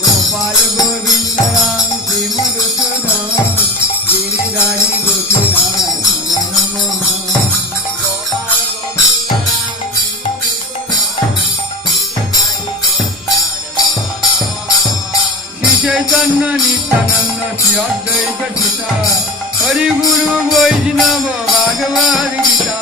गोपाल गोविंद राम श्री मधुसूदन गिरिधारी गोपीनाथ श्री चैतन्य नित्यानंद श्री अद्वैत गीता हरि गुरु वैष्णव भागवत गीता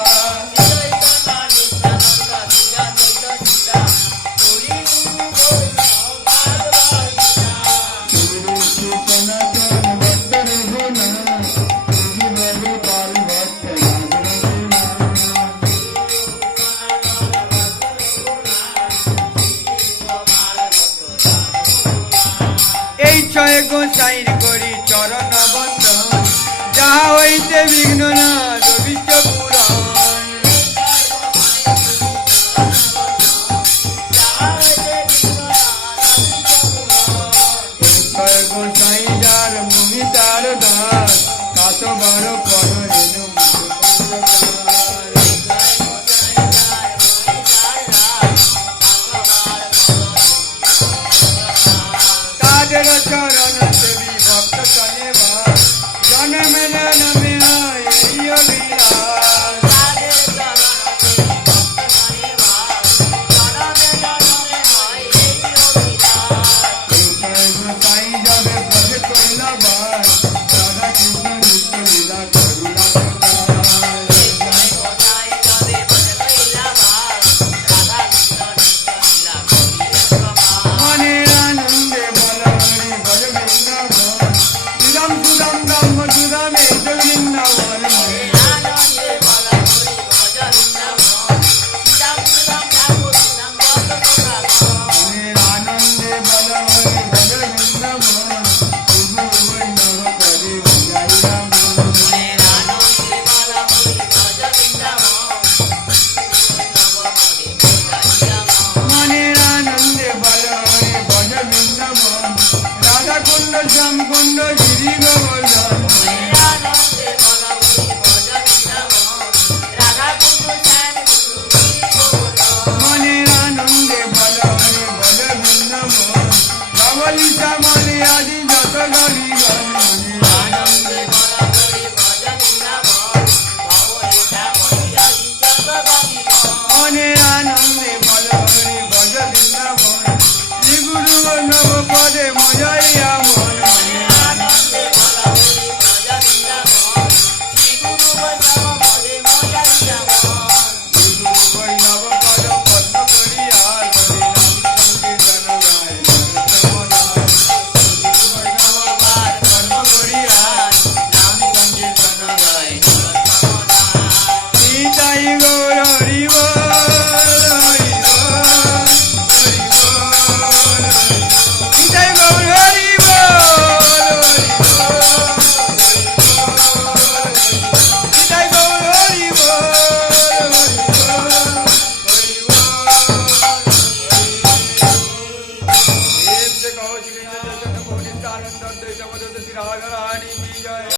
জয় গোসাইর করি চরণ বন্দন যাহা হইতে বিঘ্ন না দবিষ্ট পুরাণ জয় গোসাই যার মুনি তার দাস কাত বড় পর রেণু চরণ দেবী ভক্ত চলে জন্ম জন্মে যাবে ভজে কইলা বার রাধা কৃষ্ণ নিত্য লীলা করুণা মনের আনন্দে বল হরি ভজ বৃন্দাবন সুদাম সুদাম ব্রহ্ম সুদাম এই তো বৃন্দাবন মনের আনন্দে বল হরি ভজ বৃন্দাবন প্রভু বৈষ্ণব করে বুঝাইয়া মনের আনন্দে বল হরি ভজ বৃন্দাবন রাধা কুণ্ড শ্যাম কুণ্ড গিরি গোবর্ধন